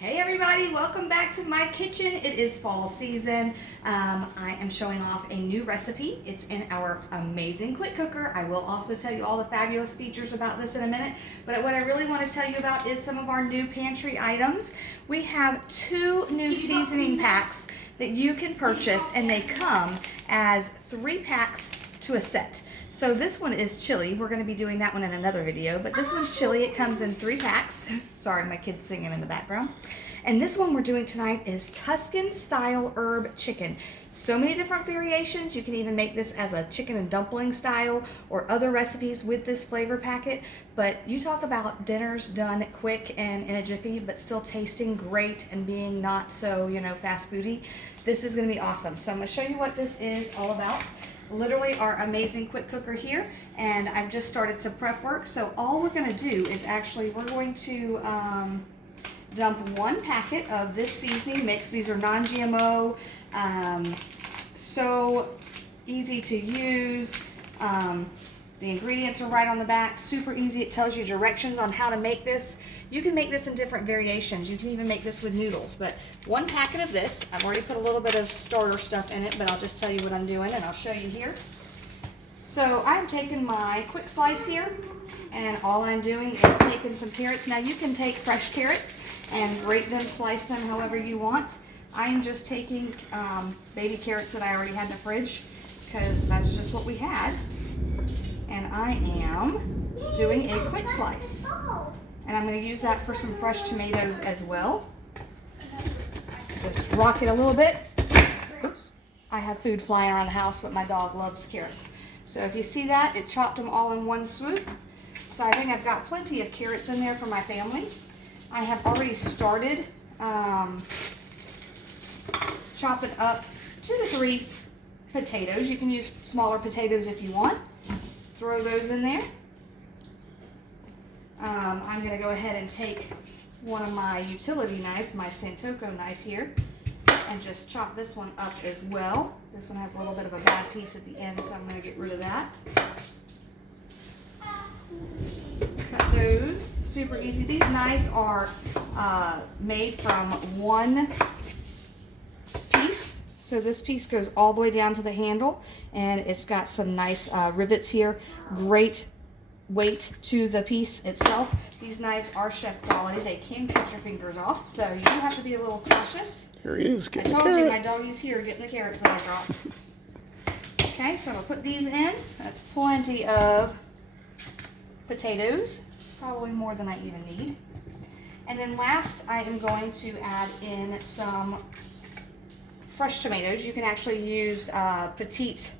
Hey everybody, welcome back to my kitchen. It is fall season. I am showing off a new recipe. It's in our amazing quick cooker. I will also tell you all the fabulous features about this in a minute, but what I really want to tell you about is some of our new pantry items. We have 2 new seasoning packs that you can purchase, and they come as 3 packs to a set. So this one is chili. We're going to be doing that one in another video, but this one's chili. It comes in 3 packs. Sorry, my kid's singing in the background. And this one we're doing tonight is Tuscan style herb chicken. So many different variations. You can even make this as a chicken and dumpling style or other recipes with this flavor packet. But you talk about dinners done quick and in a jiffy, but still tasting great and being not so, fast foody. This is going to be awesome. So I'm going to show you what this is all about. Literally our amazing quick cooker here, and I've just started some prep work. So all we're going to do is we're going to dump 1 packet of this seasoning mix. These are non-GMO, so easy to use. The ingredients are right on the back, super easy. It tells you directions on how to make this. You can make this in different variations. You can even make this with noodles, but 1 packet of this. I've already put a little bit of starter stuff in it, but I'll just tell you what I'm doing and I'll show you here. So I'm taking my quick slice here, and all I'm doing is taking some carrots. Now you can take fresh carrots and grate them, slice them however you want. I'm just taking baby carrots that I already had in the fridge because that's just what we had. And I am doing a quick slice. And I'm going to use that for some fresh tomatoes as well. Just rock it a little bit. Oops. I have food flying around the house, but my dog loves carrots. So if you see that, it chopped them all in one swoop. So I think I've got plenty of carrots in there for my family. I have already started chopping up 2 to 3 potatoes. You can use smaller potatoes if you want. Throw those in there. I'm going to go ahead and take one of my utility knives, my Santoku knife here, and just chop this one up as well. This one has a little bit of a bad piece at the end, so I'm going to get rid of that. Cut those. Super easy. These knives are made from 1 piece. So this piece goes all the way down to the handle, and it's got some nice rivets here. Great weight to the piece itself. These knives are chef quality. They can cut your fingers off, so you do have to be a little cautious. Here he is. I told you my doggy's here getting the carrots that I dropped. Okay, so I'll put these in. That's plenty of potatoes, probably more than I even need. And then last, I am going to add in some fresh tomatoes. You can actually use petite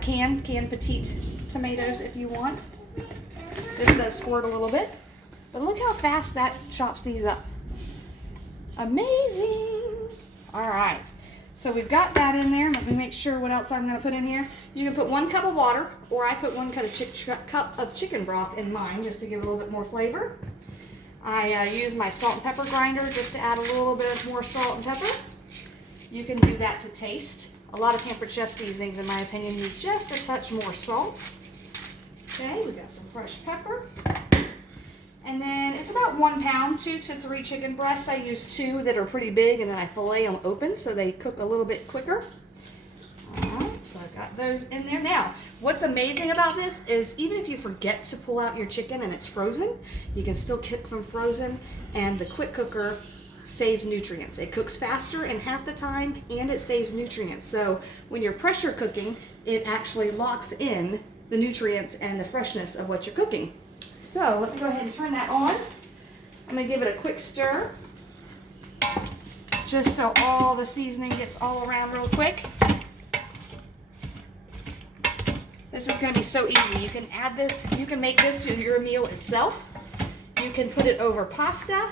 canned petite tomatoes if you want. This does squirt a little bit, but look how fast that chops these up. Amazing. All right, so we've got that in there. Let me make sure what else I'm going to put in here. You can put 1 cup of water, or I put 1 cup of chicken broth in mine just to give it a little bit more flavor. I use my salt and pepper grinder just to add a little bit more salt and pepper. You can do that to taste. A lot of Pampered Chef seasonings, in my opinion, use just a touch more salt. Okay, we got some fresh pepper. And then it's about 1 pound, 2 to 3 chicken breasts. I use 2 that are pretty big, and then I fillet them open so they cook a little bit quicker. All right, so I've got those in there. Now, what's amazing about this is even if you forget to pull out your chicken and it's frozen, you can still cook from frozen, and the quick cooker saves nutrients. It cooks faster in half the time, and it saves nutrients. So when you're pressure cooking, it actually locks in the nutrients and the freshness of what you're cooking. So let me go ahead and turn that on. I'm going to give it a quick stir, just so all the seasoning gets all around real quick. This is going to be so easy. You can add this, you can make this your meal itself. You can put it over pasta.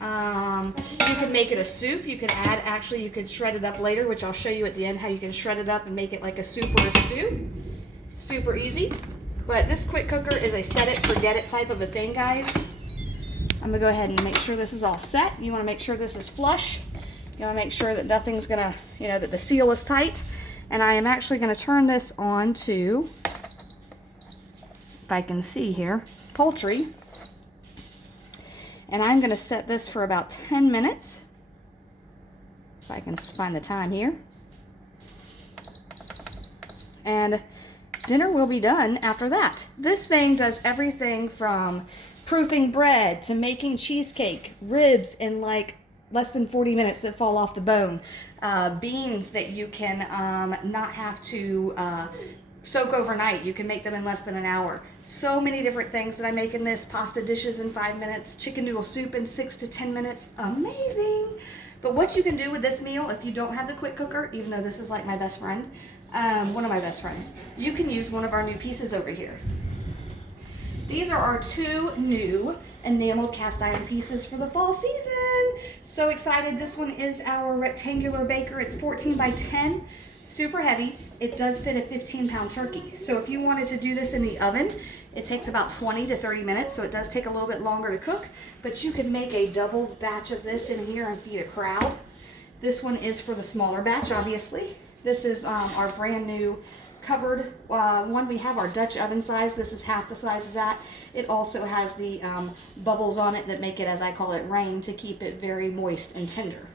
You can make it a soup. You can add, actually you could shred it up later, which I'll show you at the end how you can shred it up and make it like a soup or a stew. Super easy. But this quick cooker is a set it, forget it type of a thing, guys. I'm going to go ahead and make sure this is all set. You want to make sure this is flush. You want to make sure that nothing's going to, that the seal is tight. And I am actually going to turn this on to, if I can see here, poultry. And I'm gonna set this for about 10 minutes. If I can find the time here. And dinner will be done after that. This thing does everything from proofing bread to making cheesecake, ribs in like less than 40 minutes that fall off the bone, beans that you can not have to soak overnight. You can make them in less than an hour. So many different things that I make in this. Pasta dishes in 5 minutes, chicken noodle soup in 6 to 10 minutes. Amazing. But what you can do with this meal, if you don't have the quick cooker, even though this is like my best friend, one of my best friends, you can use one of our new pieces over here. These are our 2 new enameled cast iron pieces for the fall season. So excited. This one is our rectangular baker. It's 14 by 10, super heavy. It does fit a 15-pound turkey. So if you wanted to do this in the oven, it takes about 20 to 30 minutes. So it does take a little bit longer to cook, but you could make a double batch of this in here and feed a crowd. This one is for the smaller batch, obviously. This is our brand new covered one. We have our Dutch oven size. This is half the size of that. It also has the bubbles on it that make it, as I call it, rain, to keep it very moist and tender.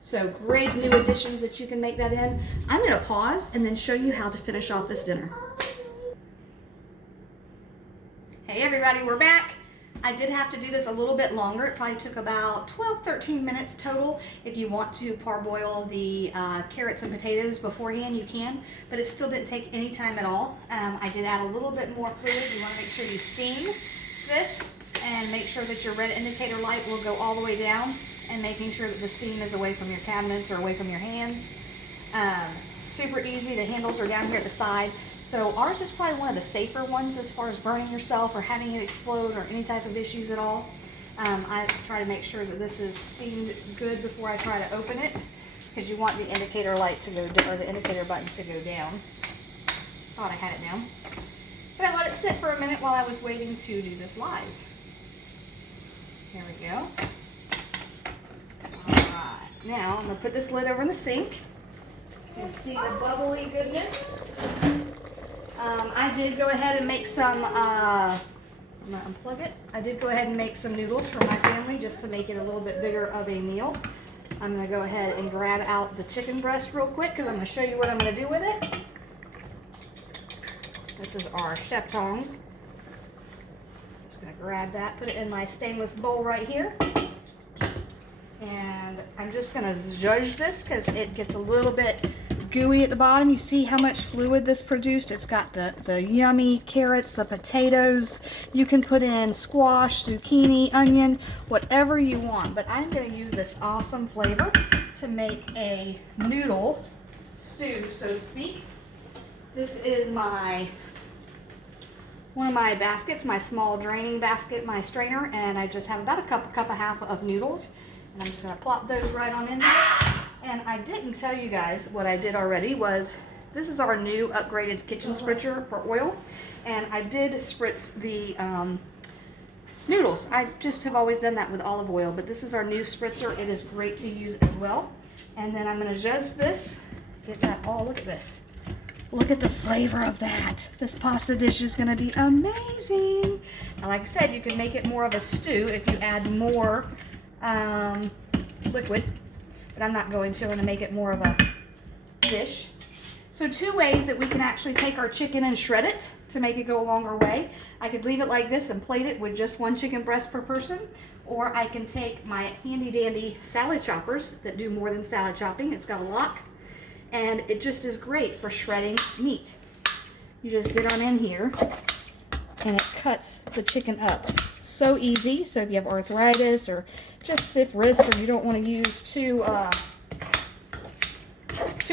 So great new additions that you can make that in. I'm going to pause and then show you how to finish off this dinner. Hey everybody, we're back. I did have to do this a little bit longer. It probably took about 12-13 minutes total. If you want to parboil the carrots and potatoes beforehand, you can, but it still didn't take any time at all. I did add a little bit more fluid. You want to make sure you steam this and make sure that your red indicator light will go all the way down, and making sure that the steam is away from your cabinets or away from your hands. Super easy. The handles are down here at the side. So ours is probably one of the safer ones as far as burning yourself or having it explode or any type of issues at all. I try to make sure that this is steamed good before I try to open it, because you want the indicator light to go down, or the indicator button to go down. Thought I had it down. But I let it sit for a minute while I was waiting to do this live. There we go. Alright, now I'm going to put this lid over in the sink. You can see the bubbly goodness. I did go ahead and make some, I'm going to unplug it. I did go ahead and make some noodles for my family just to make it a little bit bigger of a meal. I'm going to go ahead and grab out the chicken breast real quick because I'm going to show you what I'm going to do with it. This is our chef tongs. Just going to grab that, put it in my stainless bowl right here. And I'm just going to zhuzh this because it gets a little bit gooey at the bottom. You see how much fluid this produced? It's got the yummy carrots, the potatoes. You can put in squash, zucchini, onion, whatever you want. But I'm going to use this awesome flavor to make a noodle stew, so to speak. This is one of my baskets, my small draining basket, my strainer, and I just have about a cup and a half of noodles. And I'm just going to plop those right on in there. And I didn't tell you guys what I did already was, this is our new upgraded kitchen spritzer for oil. And I did spritz the noodles. I just have always done that with olive oil, but this is our new spritzer. It is great to use as well. And then I'm going to zhuzh this. Get that all, look at this. Look at the flavor of that. This pasta dish is going to be amazing. Now, like I said, you can make it more of a stew if you add more liquid, but I'm not going to. I'm going to make it more of a dish. So 2 ways that we can actually take our chicken and shred it to make it go a longer way. I could leave it like this and plate it with just 1 chicken breast per person, or I can take my handy dandy salad choppers that do more than salad chopping. It's got a lock, and it just is great for shredding meat. You just get on in here and it cuts the chicken up. So easy. So if you have arthritis or just stiff wrists, or you don't want to use two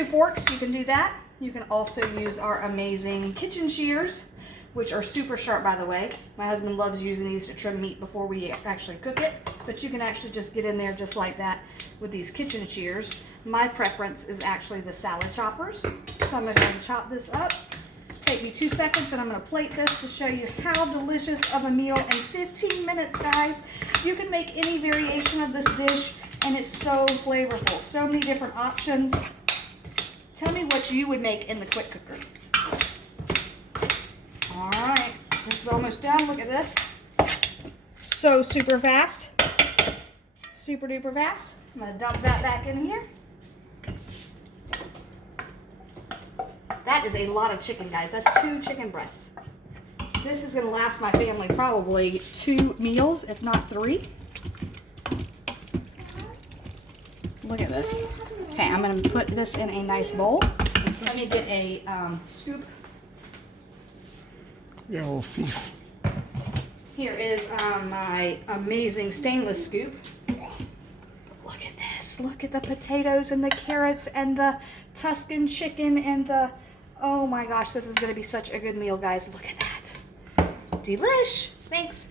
forks, you can do that. You can also use our amazing kitchen shears, which are super sharp, by the way. My husband loves using these to trim meat before we actually cook it, but you can actually just get in there just like that with these kitchen shears. My preference is actually the salad choppers. So I'm going to chop this up. Take me 2 seconds, and I'm going to plate this to show you how delicious of a meal in 15 minutes, guys. You can make any variation of this dish, and it's so flavorful. So many different options. Tell me what you would make in the quick cooker. All right, this is almost done. Look at this. So super fast. super duper fast. I'm gonna dump that back in here. That is a lot of chicken, guys. That's 2 chicken breasts. This is gonna last my family probably 2 meals, if not 3. Look at this. Okay, I'm gonna put this in a nice bowl. Let me get a scoop. Yeah, a little thief. Here is my amazing stainless scoop. Look at this. Look at the potatoes and the carrots and the Tuscan chicken and the... Oh my gosh, this is going to be such a good meal, guys. Look at that. Delish. Thanks.